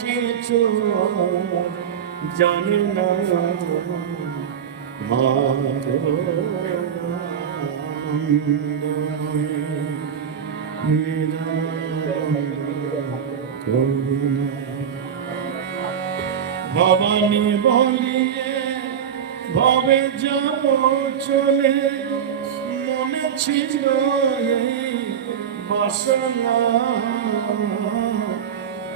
কিছু জানে না। ভবানী বলিয়ে ভবে যাব চলে। মনে ছিল বাসনা।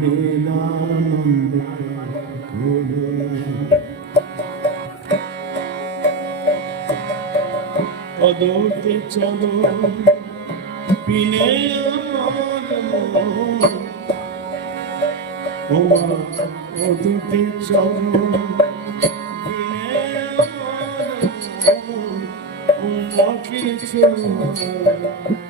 নীলানন্দ অদৌতে চলো পিনে অদৌতে চলো পিনে আমার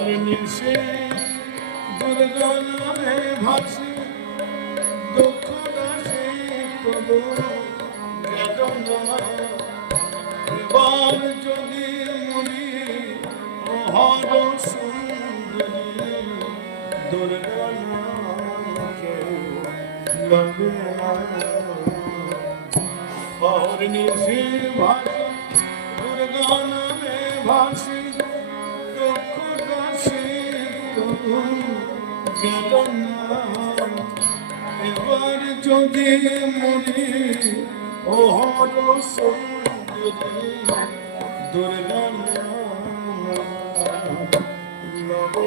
নির্শেষ দুর্গণে ভাসে দুঃখ নাশে প্রভু এবার যদি মনি অহর সুন্দরী দুর্গণকে লবে আর নির্শেষ ভাসে দুর্গণে ভাসে এবার যদি মরি ও হর সুন্দরী দুর্গা নাম লবে